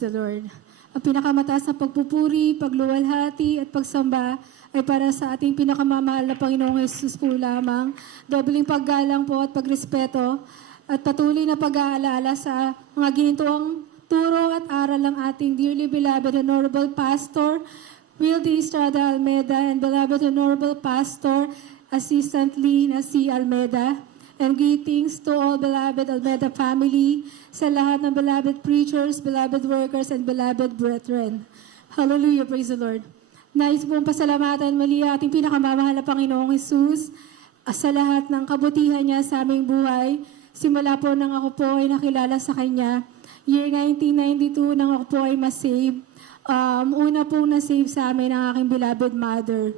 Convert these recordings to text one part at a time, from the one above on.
the Lord. Ang pinakamataas na pagpupuri, pagluwalhati at pagsamba ay para sa ating pinakamamahal na Panginoong Jesus po lamang. Dobling paggalang po at pagrespeto at patuloy na pag-aalala sa mga ginintuang turo at aral ng ating dearly beloved Honorable Pastor Will D. Estrada Almeda and beloved Honorable Pastor Assistant Lina C. Almeda. And greetings to all beloved Almeda family, sa lahat ng beloved preachers, beloved workers, and beloved brethren. Hallelujah, praise the Lord. Nais pong pasalamatan muli ating pinakamamahal na Panginoong Jesus sa lahat ng kabutihan niya sa aming buhay. Simula po nang ako po ay nakilala sa Kanya. Year 1992 nang ako po ay masave. Una pong nasave sa amin ang aking beloved mother.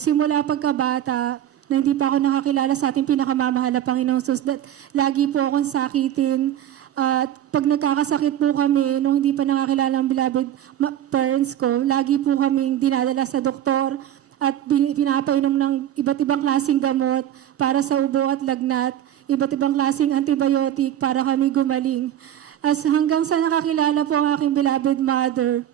Simula pagkabata, na hindi pa ako nakakilala sa ating pinakamamahal na Panginoong Jesus, that lagi po akong sakitin. At pag nagkakasakit po kami, nung hindi pa nakakilala ang beloved parents ko, lagi po kaming dinadala sa doktor at pinapainom ng iba't ibang klaseng gamot para sa ubo at lagnat, iba't ibang klaseng antibiotic para kami gumaling. As hanggang sa nakakilala po ang aking beloved mother,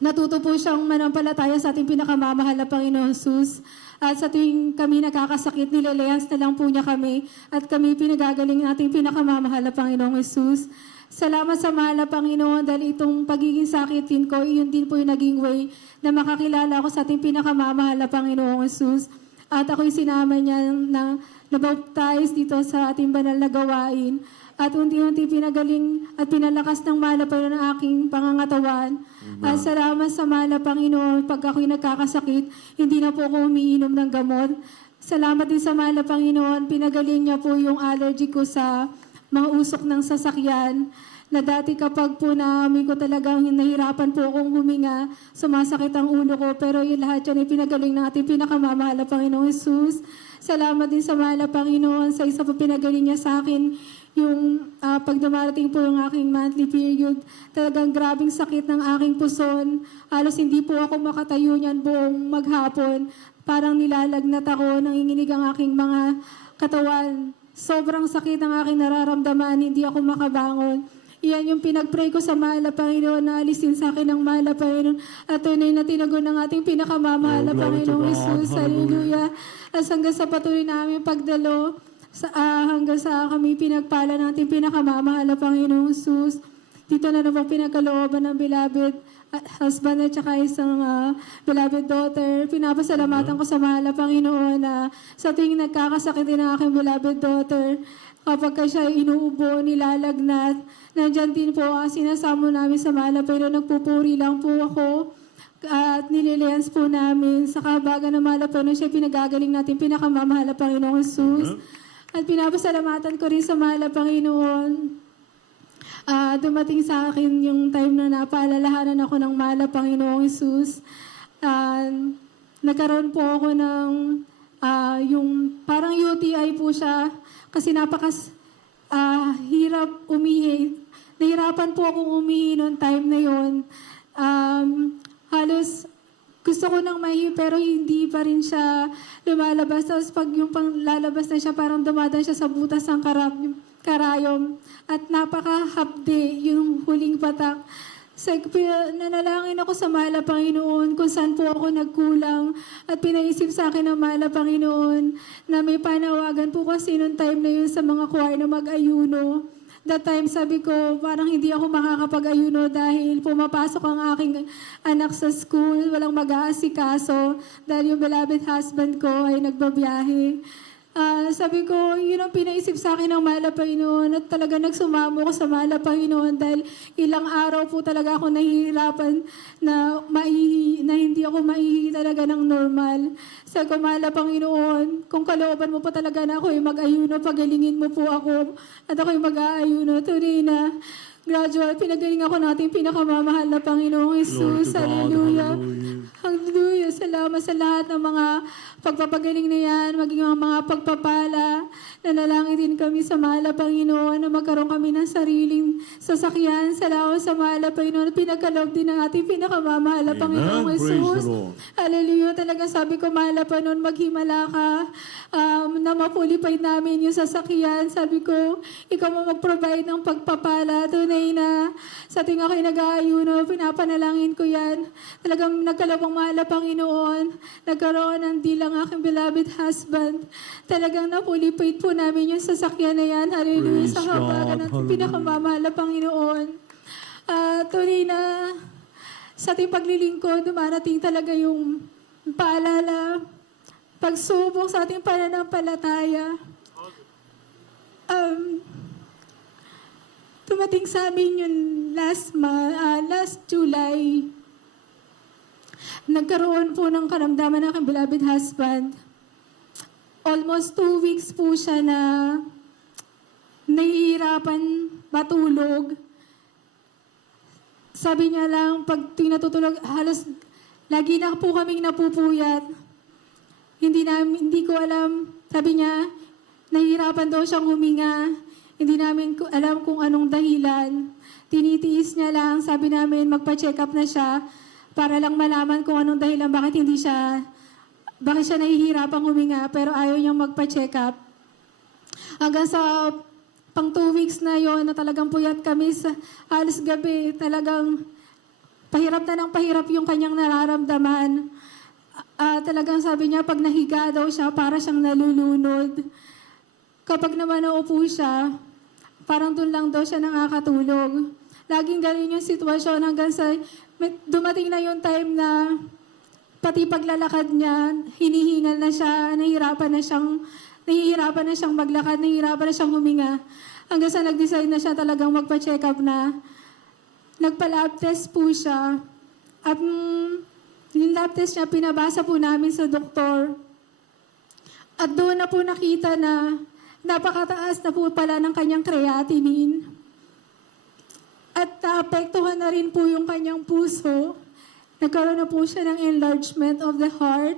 natuto po siyang manampalataya sa ating pinakamamahal na Panginoong Jesus. At sa tuwing kami nakakasakit, nilalayan na lang po niya kami at kami pinagagaling nating pinakamamahal na Panginoong Jesus. Salamat sa mahal na Panginoon dahil itong pagiging sakitin ko, iyon din po yung naging way na makakilala ko sa ating pinakamamahal na Panginoong Jesus. At ako'y sinama niya na nabaptize dito sa ating banal na gawain. At unti-unti pinagaling at pinalakas ng mahal na Panginoon ang aking pangangatawan. At salamat sa mahal na Panginoon, pag ako'y nagkakasakit, hindi na po ako umiinom ng gamot. Salamat din sa mahal na Panginoon, pinagaling niya po yung allergy ko sa mga usok ng sasakyan. Na dati kapag po naamoy ko talagang nahirapan po akong huminga, sumasakit ang ulo ko. Pero yung lahat yan ay pinagaling ng ating pinakamamahal na Panginoong Jesus. Salamat din sa mahal na Panginoon, sa isa pa pinagaling niya sa akin, yung pag dumarating po yung aking monthly period, talagang grabing sakit ng aking puson. Halos hindi po ako makatayo niyan buong maghapon. Parang nilalagnat ako, nanginginig ang aking mga katawan. Sobrang sakit ang aking nararamdaman, hindi ako makabangon. Iyan yung pinagpray ko sa mahal na Panginoon na alisin sa akin ng mahal na Panginoon at tunay na tinagon ng ating pinakamamahal na Panginoong Jesus. Hallelujah. At hanggang sa patuloy namin pagdalo, hanggang sa kami pinagpala natin pinakamamahal na Panginoong Jesus. Dito na naman pinagkalooban ng beloved husband at saka isang beloved daughter. Pinapasalamatan ko sa mahal na Panginoon na sa tuwing nagkakasakit din ang aking beloved daughter, kapag ka siya inuubo, nilalagnat, nandyan din po ang sinasamo namin sa mahal na Panginoon. Nagpupuri lang po ako at nililians po namin sa kahabagan ng mahal na Panginoon. Siya pinagagaling natin pinakamamahal na Panginoong Jesus. At pinapasalamatan ko rin sa mahal na Panginoon. Dumating sa akin yung time na napaalalahanan ako ng mahal na Panginoong Jesus. Nagkaroon po ako ng yung parang UTI po siya kasi hirap umihi. Nahirapan po akong umihi noong time na yun. Halos gusto ko nang mahihi pero hindi pa rin siya lumalabas. Tapos pag yung lalabas na siya, parang dumadaan siya sa butas ng karayom. At napaka-hapde yung huling patak. Nanalangin ako sa mahal na Panginoon kung saan po ako nagkulang. At pinaisip sa akin ng mahal na Panginoon na may panawagan po kasi noong time na yun sa mga choir na mag-ayuno. That time, sabi ko, parang hindi ako makakapag-ayuno dahil pumapasok ang aking anak sa school, walang mag-aasikaso dahil yung beloved husband ko ay nagbabiyahe. Sabi ko, yun ang pinaisip sa akin ng mahal na Panginoon at talaga nagsumamo ko sa mahal na Panginoon dahil ilang araw po talaga ako nahihirapan na hindi ako maihi talaga ng normal. Sabi ko, mahal na Panginoon, kung kalooban mo pa talaga na ako mag-ayuno, pagalingin mo po ako at ako'y mag-aayuno. Tunay na gradual, pinagaling ako natin pinakamamahal na Panginoong Jesus. Hallelujah. Hallelujah. Salamat sa lahat ng mga pagpapagaling na yan, maging mga pagpapala. Nanalangin din kami sa mahal na Panginoon na magkaroon kami ng sariling sasakyan. Salamat sa mahal na Panginoon. Pinagkaloob din ng ating pinakamamahal na Panginoong Jesus. Hallelujah. Talaga sabi ko, mahal na Panginoon, maghimala ka na mapulipay namin yung sasakyan. Sabi ko, ikaw mo mag-provide ng pagpapala. Tunay tunay na sa tuwing ako'y nag-aayuno, pinapanalangin ko yan. Talagang nagkalabang mahal na Panginoon, nagkaroon ng dilang aking beloved husband. Talagang napulipate po namin yung sasakyan na yan. Hallelujah, Praise sa habagan ng God. pinakamamahal na Panginoon. Tunay na sa ating paglilingkod, dumarating talaga yung paalala, pagsubok sa ating pananampalataya. Tumating sa amin yun last July. Nagkaroon po ng karamdaman ng aking beloved husband. Almost 2 weeks po siya na nahihirapan matulog. Sabi niya lang, pag tinatutulog, halos lagi na po kaming napupuyat. Hindi ko alam, sabi niya, nahihirapan daw siyang huminga. Hindi namin alam kung anong dahilan. Tinitiis niya lang, sabi namin magpa-check up na siya para lang malaman kung anong dahilan, bakit siya nahihirapang huminga, pero ayaw niyang magpa-check up. Hanggang sa pang 2 weeks na yon na talagang puyat kami sa halos gabi, talagang pahirap na ng pahirap yung kanyang nararamdaman. Talagang sabi niya, pag nahiga daw siya, para siyang nalulunod. Kapag naman naupo siya, parang doon lang daw siya nakakatulog. Laging ganun yung sitwasyon hanggang sa dumating na yung time na pati paglalakad niya, hinihingal na siya, nahihirapan na siyang maglakad, nahihirapan na siyang huminga. Hanggang sa nag-decide na siya talagang magpa-check up na. Nagpa-lab test po siya. At yung lab test niya, pinabasa po namin sa doktor. At doon na po nakita na napakataas na po pala ng kanyang creatinine. At naapektuhan na rin po yung kanyang puso. Nagkaroon na po siya ng enlargement of the heart.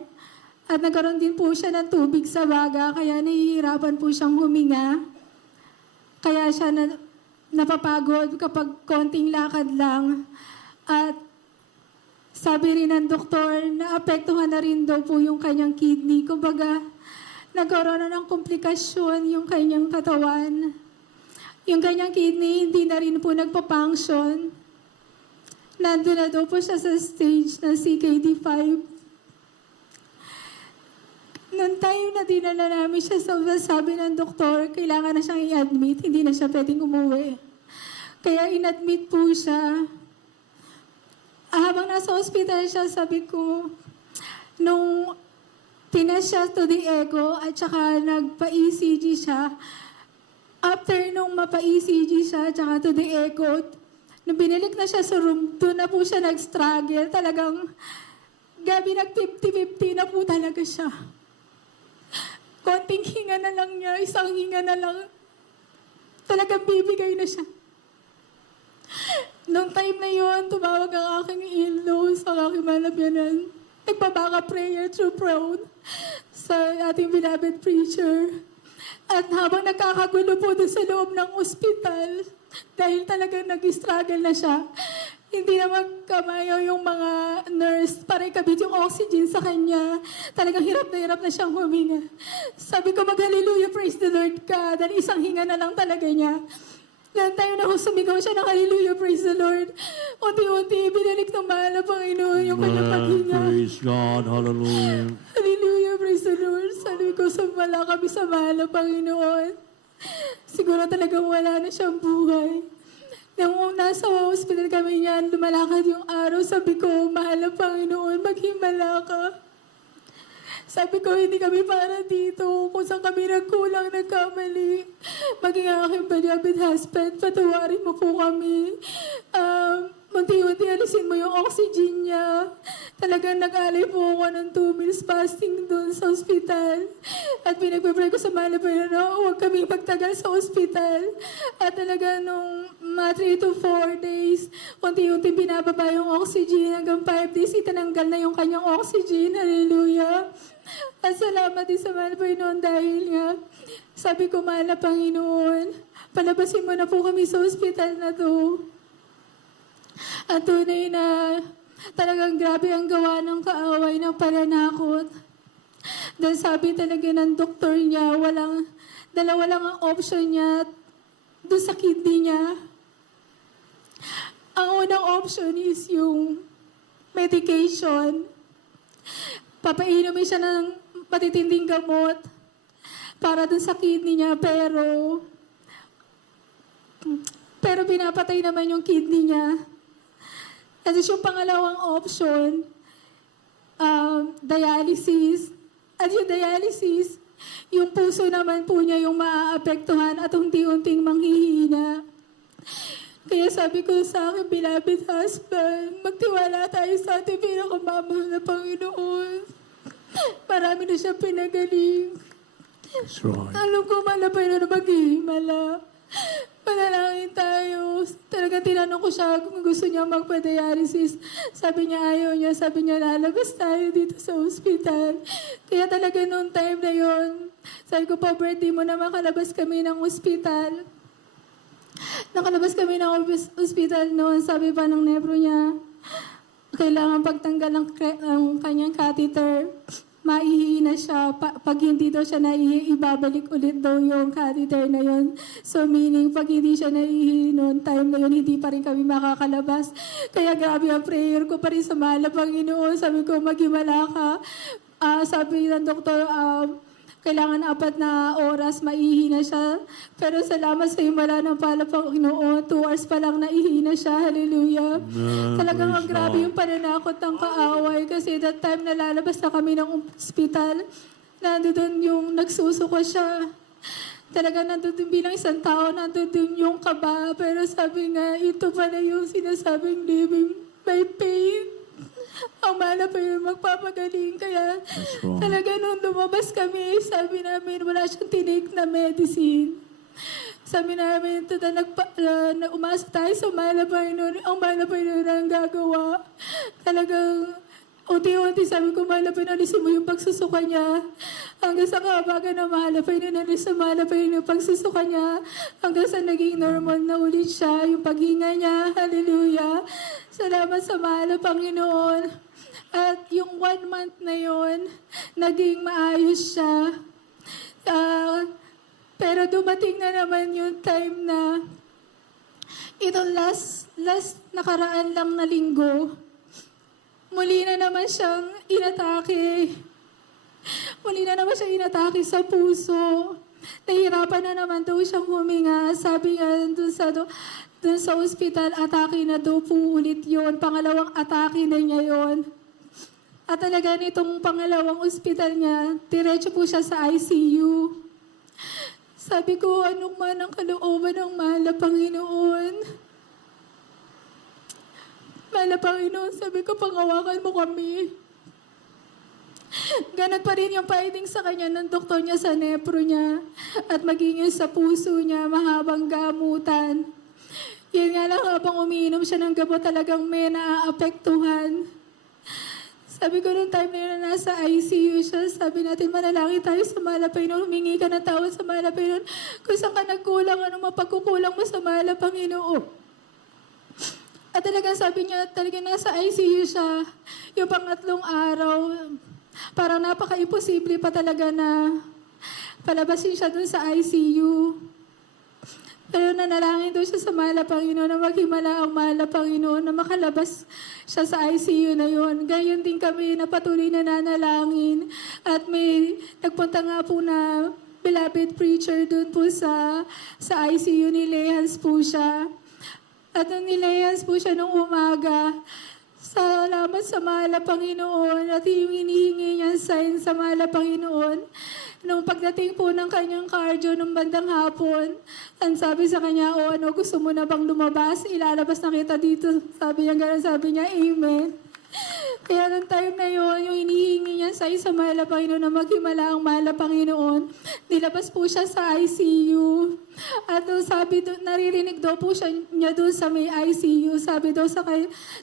At nagkaroon din po siya ng tubig sa baga, kaya nahihirapan po siyang huminga. Kaya siya napapagod kapag konting lakad lang. At sabi rin ng doktor, naapektuhan na rin daw po yung kanyang kidney. Kumbaga, nagkaroon na ng komplikasyon yung kanyang katawan. Yung kanyang kidney hindi na rin po nagpa-function. Nandun na daw po siya sa stage ng CKD5. Noong time na dinala namin siya, sabi ng doktor, kailangan na siyang i-admit, hindi na siya pwedeng umuwi. Kaya in-admit po siya. Habang nasa hospital siya, sabi ko, nung tinest siya to the echo at saka nagpa-ECG siya, after nung mapa-ECG siya at saka to the echo, nung binalik na siya sa room, doon na po siya nag-struggle. Talagang gabi nag-50-50 na po talaga siya. Konting hinga na lang niya, isang hinga na lang, talagang bibigay na siya. Noong time na yon, tumawag ang aking in-law sa aking malabyanan. Nagbabaka prayer through phone sa ating beloved preacher. At habang nagkakagulo po doon sa loob ng ospital, dahil talagang nag-struggle na siya, hindi na magkamayo yung mga nurse para ikabit yung oxygen sa kanya. Talagang hirap na siyang huminga. Sabi ko, mag-hallelujah, praise the Lord ka. Dahil isang hinga na lang talaga niya. Lahat tayo na sumigaw siya ng hallelujah, praise the Lord. Unti-unti, binalik ng mahal na Panginoon yung kanyang paghinga. Praise God, hallelujah. Hallelujah, praise the Lord. Sabi ko, sumala kami sa mahal na Panginoon. Siguro talagang wala na siyang buhay. Nung nasa hospital kami niyan, lumalakad yung araw, sabi ko, mahal na Panginoon, maghimala ka. Sabi ko, hindi kami para dito. Kung saan kami nagkulang, nagkamali. Maging aking beloved husband, patawarin mo po kami. Unti-unti alisin mo yung oxygen niya. Talagang nag-alay po ako ng 2 meals fasting doon sa hospital. At pinagpapray ko sa mahal na Panginoon, huwag kaming magtagal sa hospital. At talaga nung mga 3 to 4 days, unti-unti binababa yung oxygen. Hanggang 5 days, itinanggal na yung kanyang oxygen. Hallelujah. At salamat din sa mahal na Panginoon dahil nga, sabi ko, mahal na Panginoon, palabasin mo na po kami sa hospital na to. At tunay na talagang grabe ang gawa ng kaaway ng pananakot. Dahil sabi talaga ng doktor niya, dalawa lang ang option niya doon sa kidney niya. Ang unang option is yung medication. Papainumin siya ng matitinding gamot para dun sa kidney niya, pero pinapatay naman yung kidney niya. At yung pangalawang option, dialysis. At yung dialysis, yung puso naman po niya yung maaapektuhan at unti-unting manghihina. Kaya sabi ko sa akin, beloved husband, magtiwala tayo sa ating pinakamamahal na Panginoon. Marami na siya pinagaling. That's right. Alam ko malapay na maghihimala. Panalangin tayo. Talaga tinanong ko siya kung gusto niya magpa-dialysis. Sabi niya ayaw niya. Sabi niya lalabas tayo dito sa ospital. Kaya talaga noong time na yon, sabi ko pa birthday mo na makalabas kami ng ospital. Nakalabas kami ng ospital noon. Sabi pa ng nepro niya, kailangan pagtanggal ng kanyang catheter. Maihina siya. Pag hindi daw siya naihi, ibabalik ulit daw yung catheter na yon. So meaning, pag hindi siya naihi noon, time na yun, hindi pa rin kami makakalabas. Kaya grabe ang prayer ko pa rin sa mahal na Panginoon. Sabi ko, maghimala ka. Sabi ng doktor, kailangan 4 na oras, maihina siya. Pero salamat sa himala ng pala Panginoon, 2 hours pa lang naihina siya. Hallelujah. Talagang ang grabe yung pananakot ng kaaway. Kasi that time na lalabas na kami ng ospital, nandoon yung nagsusuko siya. Talagang nandoon bilang isang tao, nandoon yung kaba. Pero sabi nga, ito pala yung sinasabing living by faith. Ang mana pa yung magpapagaling. Kaya talaga nung lumabas kami, sabi namin, wala siyang tinake na medicine. Sabi namin, umasa tayo sa mana pa yun. Ang mana pa yun ang gagawa. Talagang unti-unti sabi ko, mana pa yun, alisin mo yung pagsusuka niya. Hanggang sa kabagan na mana pa yun, alis sa mana pa yun yung pagsusuka niya. Hanggang sa naging normal na ulit siya, yung paghinga niya. Hallelujah. Salamat sa mahal na Panginoon. At yung 1 month na yon, naging maayos siya. Pero dumating na naman yung time na itong last nakaraan lang na linggo, muli na naman siyang inatake. Muli na naman siyang inatake sa puso. Nahirapan na naman daw siyang huminga. Sabi nga doon sa ospital, atake na daw po ulit yun. Pangalawang atake na niya yun. At talaga nitong pangalawang ospital niya, diretso po siya sa ICU. Sabi ko, anong man ang kalooban ng mahal na Panginoon? Mahal na Panginoon, sabi ko, pangawakan mo kami. Ganun pa rin yung finding sa kanya ng doktor niya sa nepro niya. At maging sa puso niya, mahabang gamutan. Yun nga lang, habang umiinom siya ng gamot, talagang may naaapektuhan. Sabi ko nung time na yun na nasa ICU siya, sabi natin, manalangin tayo sa mahal na Panginoon, humingi ka ng tawad sa mahal na Panginoon. Kung saan ka nagkulang, ano mapagkukulang mo sa mahal na Panginoon. At talagang sabi niya, talagang nasa ICU siya, yung pangatlong araw, parang napaka-imposible pa talaga na palabasin siya dun sa ICU. Pero nanalangin doon siya sa mahal na Panginoon na maghimala ang mahal na Panginoon na makalabas siya sa ICU na yun. Gayon din kami na patuloy na nanalangin. At may nagpunta nga po na beloved preacher doon po sa ICU ni Lehans po siya. At nung ni Lehans po siya nung umaga, salamat sa mahal na Panginoon at yung hinihingi niya sign sa mahal na Panginoon. Nung pagdating po ng kanyang cardio nung bandang hapon, ang sabi sa kanya, ano, gusto mo na bang lumabas? Ilalabas na kita dito. Sabi niya gano'n, sabi niya, Amen. Kaya nung time na yun, yung inihingi niya sa isa mahal na Panginoon na maghimala ang mahal na Panginoon, nilabas po siya sa ICU. At sabi, naririnig daw po niya doon sa may ICU. Sabi daw sa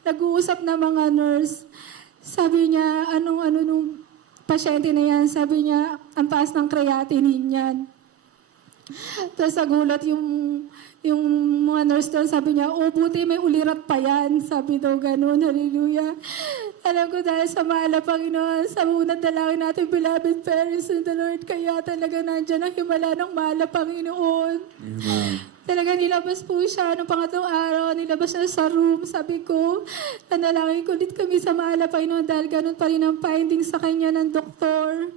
nag-uusap na mga nurse. Sabi niya, nung pasyente na yan, sabi niya, ang taas ng creatinine yan. Tapos nagulat yung mga nurse doon, sabi niya, buti may ulirat pa yan. Sabi daw ganun, hallelujah. Alam ko dahil sa mahal na Panginoon, sa unang dalawin natin, beloved parents in the Lord, kaya talaga nandyan ang himala ng mahal na Panginoon. Amen. Talaga nilabas po siya nung pangatlong araw, nilabas siya sa room. Sabi ko, nanalangin ko ulit kami sa mahal na Panginoon dahil ganun pa rin ang findings sa kanya ng doktor.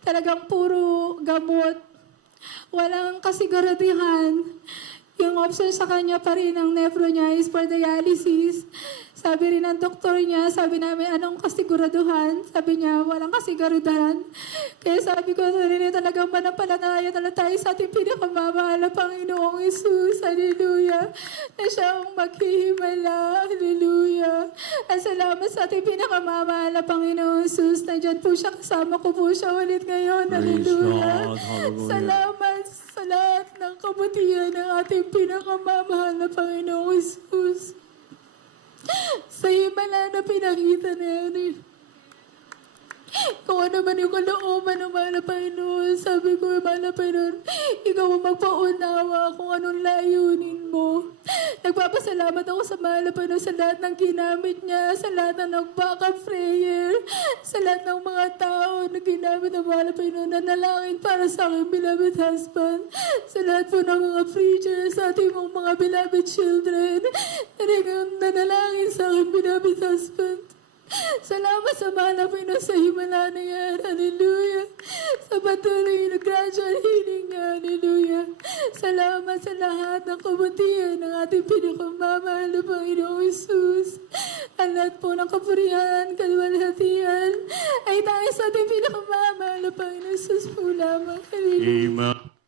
Talagang puro gamot. Walang kasiguraduhan. Yung option sa kanya pa rin ang nephro niya is for dialysis. Sabi rin ng doktor niya, sabi namin, anong kasiguraduhan? Sabi niya, walang kasiguraduhan. Kaya sabi ko, sarili talagang manampalataya talaga tayo sa ating pinakamamahal na Panginoong Isus. Hallelujah. Na siyang maghihimala. Hallelujah. At salamat sa ating pinakamamahal na Panginoong Isus. Nandyan po siya, kasama ko po siya ulit ngayon. Praise Hallelujah. God. Hallelujah. Salamat sa lahat ng kabutihan ng ating pinakamamahal na Panginoong Isus. Sa himala na pinakita na yan. Kung ano man yung kalooban ng mahal na Panginoon, sabi ko, mahal na Panginoon, ikaw ang magpaunawa kung anong layunin mo. Nagpapasalamat ako sa mahal na Panginoon sa lahat ng ginamit niya, sa lahat ng nag-backup prayer, sa lahat ng mga tao na ginamit ng mahal na Panginoon, nanalangin para sa aking beloved husband, sa lahat po ng mga preachers, sa ating mga beloved children, nanalangin sa aking beloved husband. Salamat sa mahal na Panginoon sa himala na yan. Hallelujah. Sa patuloy na gradual healing niya. Hallelujah. Salamat sa lahat ng kabutihan ng ating pinakamamahal na Panginoong Isus. Ang lahat po ng kapurihan, kaluwalhatian ay tayo sa ating pinakamamahal na Panginoong Isus po lamang. Hallelujah. Amen.